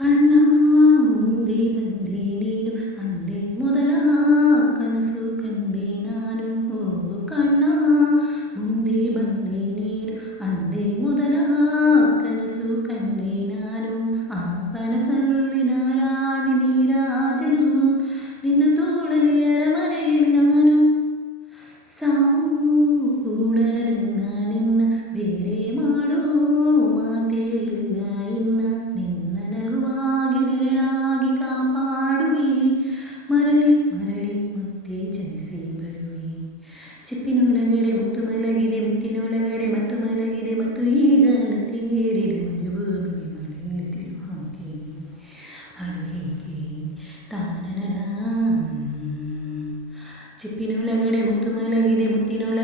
കണ്ണാ മുന്തി ബന്ധി നീനു അന്തേ മുതൽ ചിപ്പിനുലകയുടെ മുത്തു മലകിതെ മുത്തിനുലകയുടെ മറ്റു മലകിതെ മത്തു ഈ ഗാനത്തിയേറിത് ചിപ്പിനുലകയുടെ മുത്തു മലകിതെ മുത്തിനുല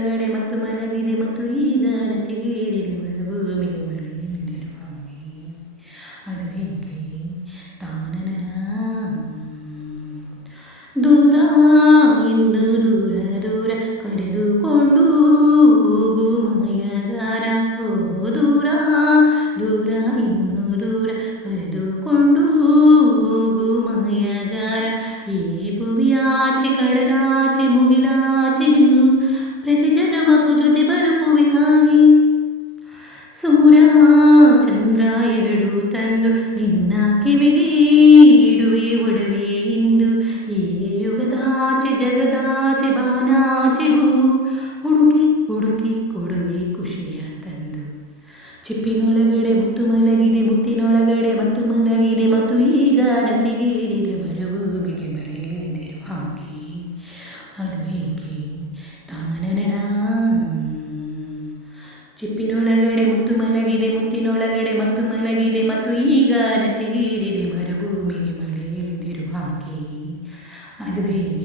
ಎರಡು ತಂದು ನಿನ್ನ ಕಿವಿಗೆ ಇಡುವೆ ಒಡವೆ ಇಂದು ಈ ಯುಗದಾಚೆ ಜಗದಾಚೆ ಬಾನಾಚೆಗೂ ಹುಡುಕಿ ಹುಡುಕಿ ಕೊಡುವೆ ಖುಷಿಯ ತಂದು ಚಿಪ್ಪಿನೊಳಗಡೆ ಮುತ್ತು ಮಲಗಿದೆ ಮುತ್ತಿನೊಳಗಡೆ ಮತ್ತು ಮಲಗಿದೆ ಮತ್ತು ಈಗ ರತಿಗೇರಿದೆ ಬರವು ಬಿಗಿ ಬೆಳೆಯಲಿದೆರು ಹಾಗೆ ಅದು ಹೇಗೆ ತಾನನ ಚಿಪ್ಪಿನೊಳಗೆ ಅದು ಹೇಗೆ